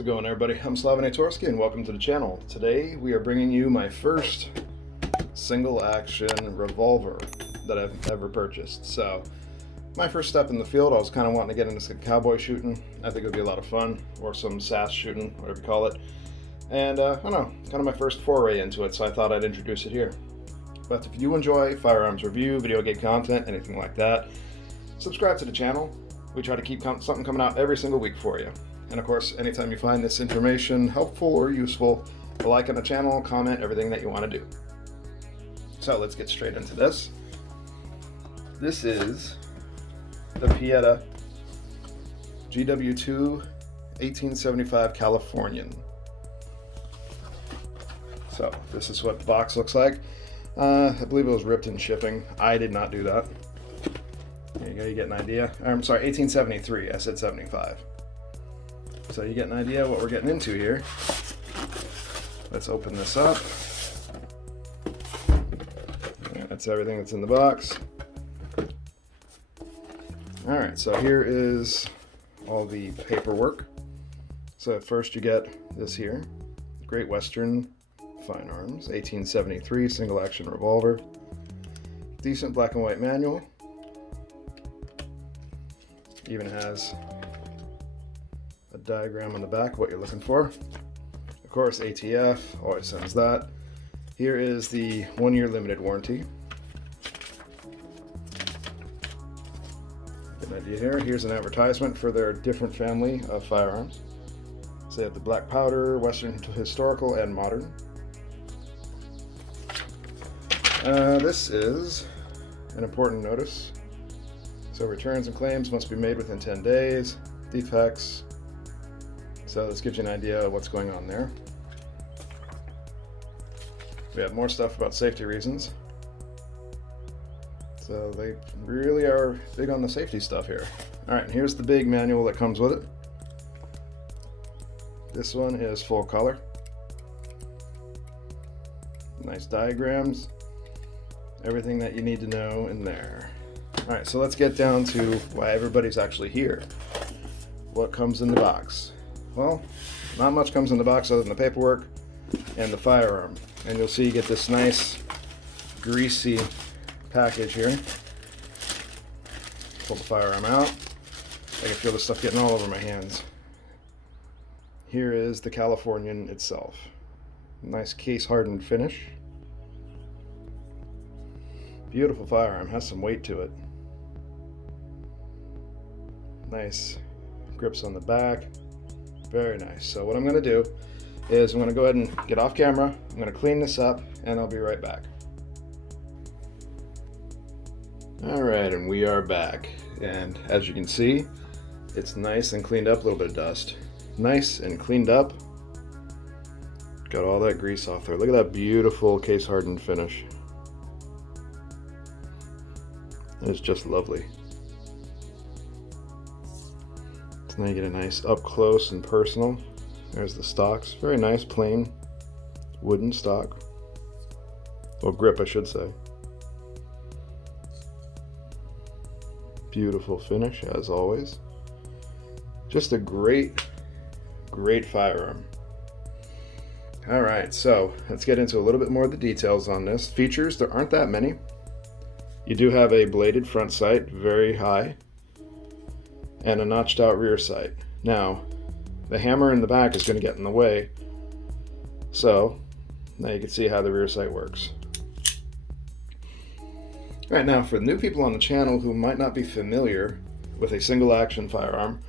How's it going, everybody? I'm Slaven Atorsky and welcome to the channel. Today we are bringing you my first single action revolver that I've ever purchased. So my first step in the field, I was kind of wanting to get into some cowboy shooting. I think it would be a lot of fun, or some SAS shooting, whatever you call it. And I don't know, kind of my first foray into it, so I thought I'd introduce it here. But if you enjoy firearms review, video game content, anything like that, subscribe to the channel. We try to keep something coming out every single week for you. And of course, anytime you find this information helpful or useful, a like on the channel, comment, everything that you want to do. So let's get straight into this. This is the Pietta GW2 1875 Californian. So this is what the box looks like. I believe it was ripped in shipping. I did not do that. There you go, you get an idea. I'm sorry, 1873, I said 75. So you get an idea what we're getting into here. Let's open this up. That's everything that's in the box. Alright, so here is all the paperwork. So first you get this here, Great Western Fine Arms, 1873 single action revolver. Decent black and white manual. Even has a diagram on the back, what you're looking for. Of course, ATF always sends that. Here is the 1-year limited warranty. Get an idea here. Here's an advertisement for their different family of firearms. So they have the black powder, Western historical, and modern. This is an important notice. So returns and claims must be made within 10 days. Defects. So this gives you an idea of what's going on there. We have more stuff about safety reasons. So they really are big on the safety stuff here. All right, and here's the big manual that comes with it. This one is full color. Nice diagrams. Everything that you need to know in there. All right, so let's get down to why everybody's actually here. What comes in the box? Well, not much comes in the box other than the paperwork and the firearm. And you'll see you get this nice greasy package here. Pull the firearm out. I can feel the stuff getting all over my hands. Here is the Californian itself. Nice case-hardened finish. Beautiful firearm, has some weight to it. Nice grips on the back. Very nice. So what I'm going to do is I'm going to go ahead and get off camera. I'm going to clean this up and I'll be right back. Alright, and we are back. And as you can see, it's nice and cleaned up, a little bit of dust. Nice and cleaned up. Got all that grease off there. Look at that beautiful case hardened finish. It's just lovely. So now you get a nice up close and personal. There's the stocks. Very nice, plain wooden stock. Or grip, I should say. Beautiful finish, as always. Just a great, great firearm. Alright, so let's get into a little bit more of the details on this. Features, there aren't that many. You do have a bladed front sight, very high, and a notched out rear sight. Now, the hammer in the back is going to get in the way, so now you can see how the rear sight works. Alright, now for new people on the channel who might not be familiar with a single action firearm,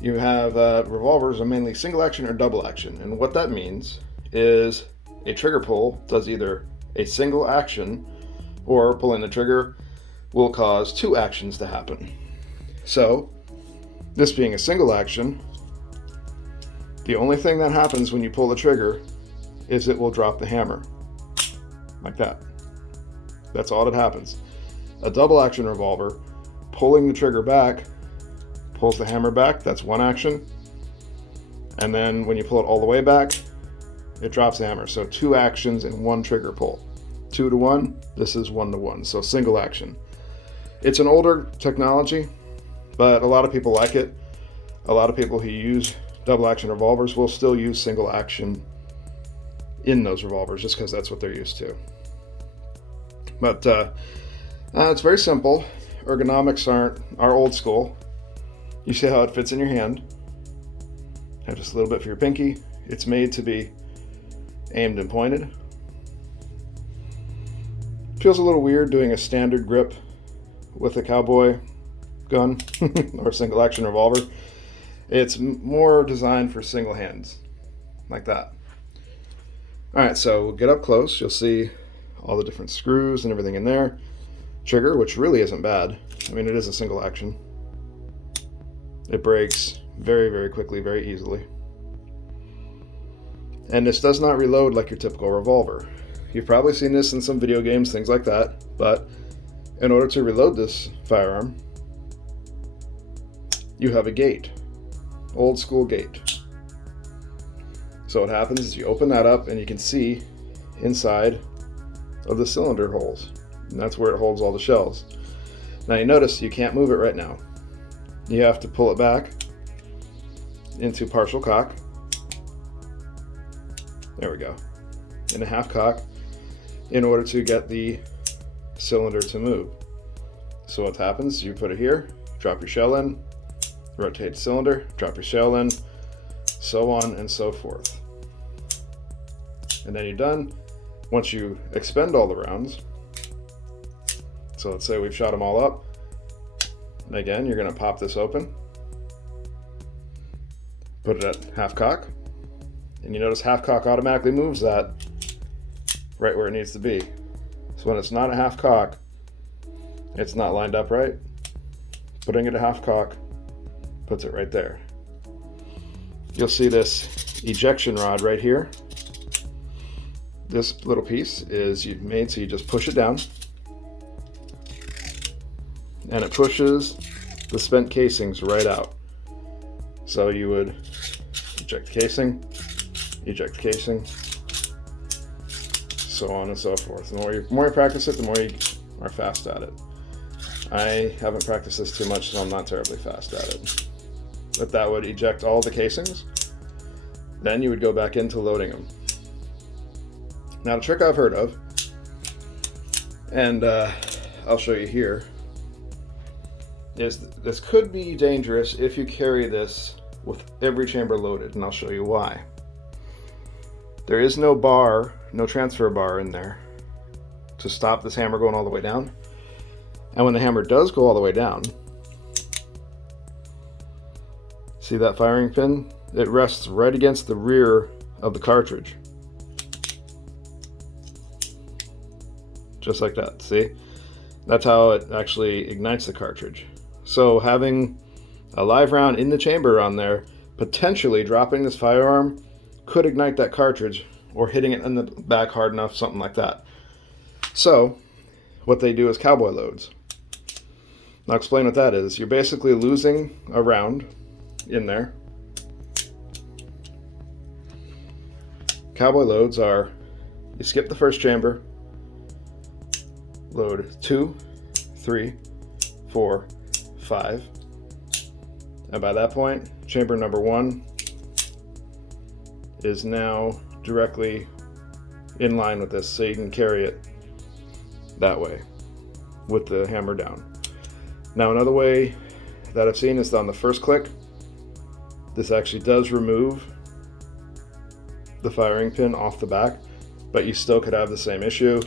you have revolvers are mainly single action or double action, and what that means is a trigger pull does either a single action or pulling the trigger will cause 2 actions to happen. So, this being a single action, the only thing that happens when you pull the trigger is it will drop the hammer. Like that. That's all that happens. A double action revolver, pulling the trigger back, pulls the hammer back, that's 1 action. And then when you pull it all the way back, it drops the hammer. So 2 actions in 1 trigger pull. 2 to 1, this is 1 to 1, so single action. It's an older technology, but a lot of people like it. A lot of people who use double action revolvers will still use single action in those revolvers just because that's what they're used to. But it's very simple. Ergonomics are old school. You see how it fits in your hand. Have just a little bit for your pinky. It's made to be aimed and pointed. Feels a little weird doing a standard grip with a cowboy gun or single action revolver. It's more designed for single hands, like that. Alright, so we'll get up close. You'll see all the different screws and everything in there. Trigger, which really isn't bad. I mean, it is a single action. It breaks very, very quickly, very easily. And this does not reload like your typical revolver. You've probably seen this in some video games, things like that, but in order to reload this firearm, you have a gate. Old school gate. So what happens is you open that up and you can see inside of the cylinder holes. And that's where it holds all the shells. Now you notice you can't move it right now. You have to pull it back into partial cock. There we go. In a half cock in order to get the cylinder to move. So what happens, you put it here, drop your shell in, rotate the cylinder, drop your shell in, so on and so forth. And then you're done. Once you expend all the rounds, so let's say we've shot them all up, and again, you're going to pop this open, put it at half cock, and you notice half cock automatically moves that right where it needs to be. So when it's not at half cock, it's not lined up right. Putting it at half cock puts it right there. You'll see this ejection rod right here. This little piece is made so you just push it down, and it pushes the spent casings right out. So you would eject casing, so on and so forth. The more you practice it, the more you are fast at it. I haven't practiced this too much, so I'm not terribly fast at it. But that would eject all the casings. Then you would go back into loading them. Now the trick I've heard of, and I'll show you here, is this could be dangerous if you carry this with every chamber loaded, and I'll show you why. There is no bar, no transfer bar in there to stop this hammer going all the way down. And when the hammer does go all the way down, see that firing pin? It rests right against the rear of the cartridge. Just like that, see? That's how it actually ignites the cartridge. So having a live round in the chamber on there, potentially dropping this firearm could ignite that cartridge, or hitting it in the back hard enough, something like that. So what they do is cowboy loads. I'll explain what that is. You're basically losing a round in there. Cowboy loads are, you skip the first chamber, load 2, 3, 4, 5, and by that point, chamber number 1 is now directly in line with this, so you can carry it that way with the hammer down. Now another way that I've seen is on the first click. This actually does remove the firing pin off the back, but you still could have the same issue.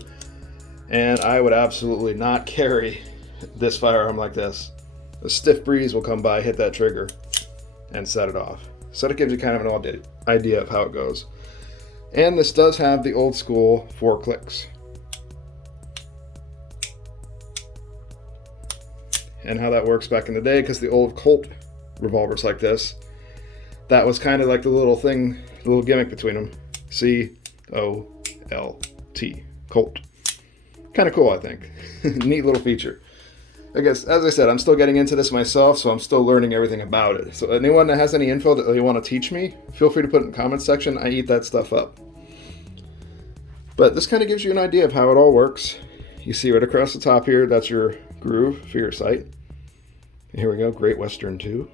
And I would absolutely not carry this firearm like this. A stiff breeze will come by, hit that trigger, and set it off. So that gives you kind of an idea of how it goes. And this does have the old school 4 clicks. And how that works back in the day, because the old Colt revolvers like this, that was kind of like the little thing, the little gimmick between them. C-O-L-T, Colt. Kind of cool, I think. Neat little feature. I guess, as I said, I'm still getting into this myself, so I'm still learning everything about it. So anyone that has any info that they want to teach me, feel free to put it in the comments section. I eat that stuff up. But this kind of gives you an idea of how it all works. You see right across the top here, that's your groove for your sight. Here we go, Great Western 2.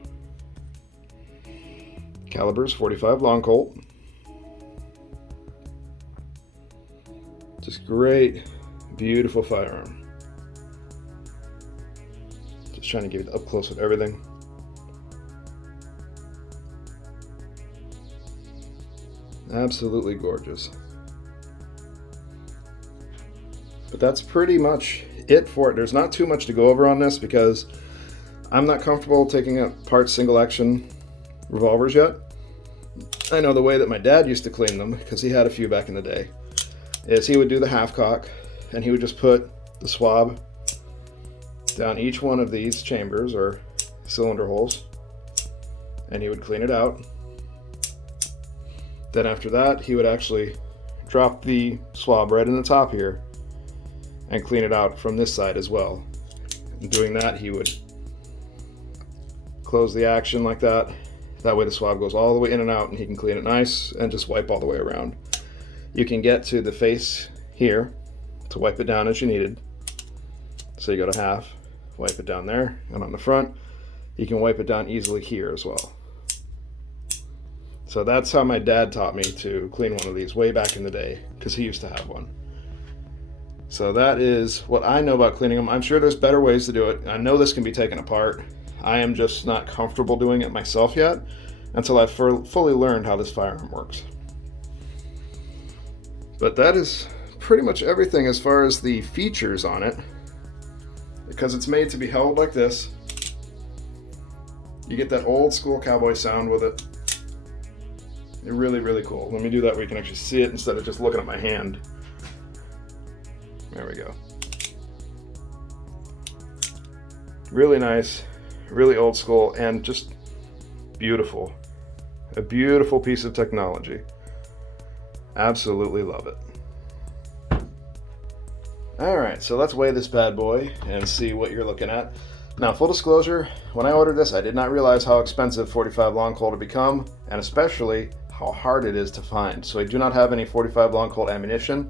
Caliber's 45 long Colt. Just great, beautiful firearm. Just trying to get up close with everything. Absolutely gorgeous. But that's pretty much it for it. There's not too much to go over on this because I'm not comfortable taking apart single action revolvers yet. I know the way that my dad used to clean them, because he had a few back in the day, is he would do the half cock and he would just put the swab down each one of these chambers or cylinder holes and he would clean it out. Then after that, he would actually drop the swab right in the top here and clean it out from this side as well. In doing that, he would close the action like that. That way the swab goes all the way in and out and he can clean it nice and just wipe all the way around. You can get to the face here to wipe it down as you needed. So you go to half, wipe it down there, and on the front, you can wipe it down easily here as well. So that's how my dad taught me to clean one of these way back in the day, because he used to have one. So that is what I know about cleaning them. I'm sure there's better ways to do it. I know this can be taken apart. I am just not comfortable doing it myself yet until I've fully learned how this firearm works. But that is pretty much everything as far as the features on it. Because it's made to be held like this. You get that old school cowboy sound with it. They're really, really cool. Let me do that where you can actually see it instead of just looking at my hand. There we go. Really nice, really old school, and just beautiful. A beautiful piece of technology. Absolutely love it. Alright, so let's weigh this bad boy and see what you're looking at. Now, full disclosure, when I ordered this, I did not realize how expensive 45 long Colt had become, and especially how hard it is to find. So I do not have any 45 long Colt ammunition.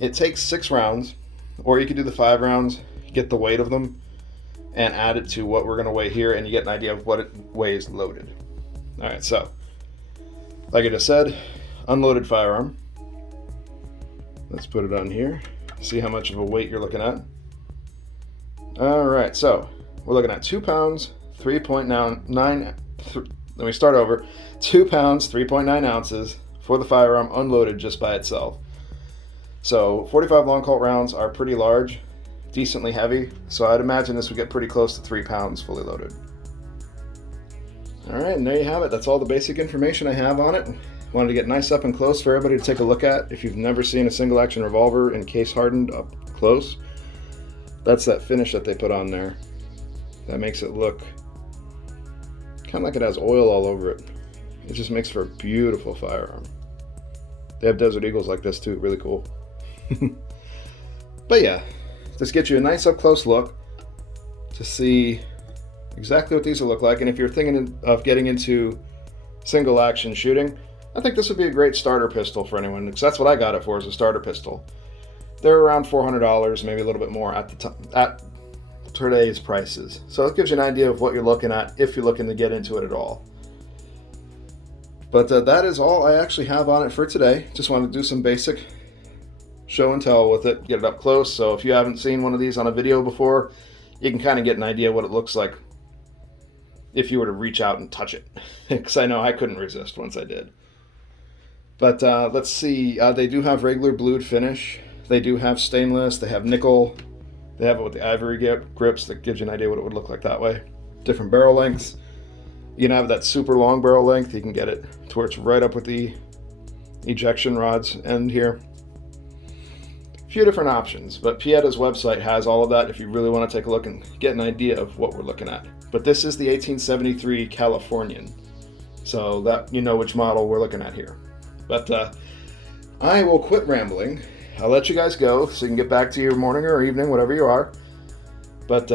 It takes 6 rounds, or you could do the 5 rounds, get the weight of them, and add it to what we're going to weigh here, and you get an idea of what it weighs loaded. Alright, so, like I just said, unloaded firearm. Let's put it on here. See how much of a weight you're looking at. Alright, so, we're looking at 2 pounds, 3.9... Let me start over. 2 pounds, 3.9 ounces for the firearm unloaded just by itself. So 45 long Colt rounds are pretty large, decently heavy, so I'd imagine this would get pretty close to 3 pounds fully loaded. Alright, and there you have it. That's all the basic information I have on it. Wanted to get nice up and close for everybody to take a look at. If you've never seen a single action revolver in case hardened up close, that's that finish that they put on there. That makes it look kind of like it has oil all over it. It just makes for a beautiful firearm. They have Desert Eagles like this too, really cool. But yeah, this gets you a nice up close look to see exactly what these will look like. And if you're thinking of getting into single action shooting, I think this would be a great starter pistol for anyone, because that's what I got it for, is a starter pistol. They're around $400, maybe a little bit more at today's prices. So it gives you an idea of what you're looking at if you're looking to get into it at all. But that is all I actually have on it for today. Just wanted to do some basic show and tell with it, get it up close. So if you haven't seen one of these on a video before, you can kind of get an idea what it looks like if you were to reach out and touch it. Because I know I couldn't resist once I did. But let's see, they do have regular blued finish. They do have stainless, they have nickel. They have it with the ivory grips that gives you an idea what it would look like that way. Different barrel lengths. You can have that super long barrel length. You can get it to where it's right up with the ejection rod's end here. A few different options, but Pietta's website has all of that if you really want to take a look and get an idea of what we're looking at. But this is the 1873 Californian, so that you know which model we're looking at here. But I will quit rambling. I'll let you guys go so you can get back to your morning or evening, whatever you are. But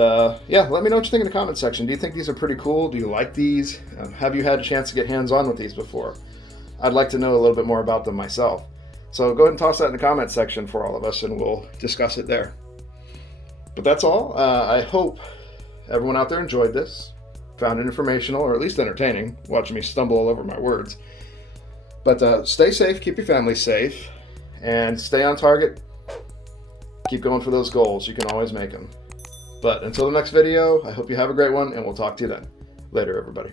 yeah, let me know what you think in the comment section. Do you think these are pretty cool? Do you like these? Have you had a chance to get hands-on with these before? I'd like to know a little bit more about them myself. So go ahead and toss that in the comment section for all of us, and we'll discuss it there. But that's all. I hope everyone out there enjoyed this. found it informational, or at least entertaining, watching me stumble all over my words. But stay safe, keep your family safe, and stay on target. Keep going for those goals. You can always make them. But until the next video, I hope you have a great one, and we'll talk to you then. Later, everybody.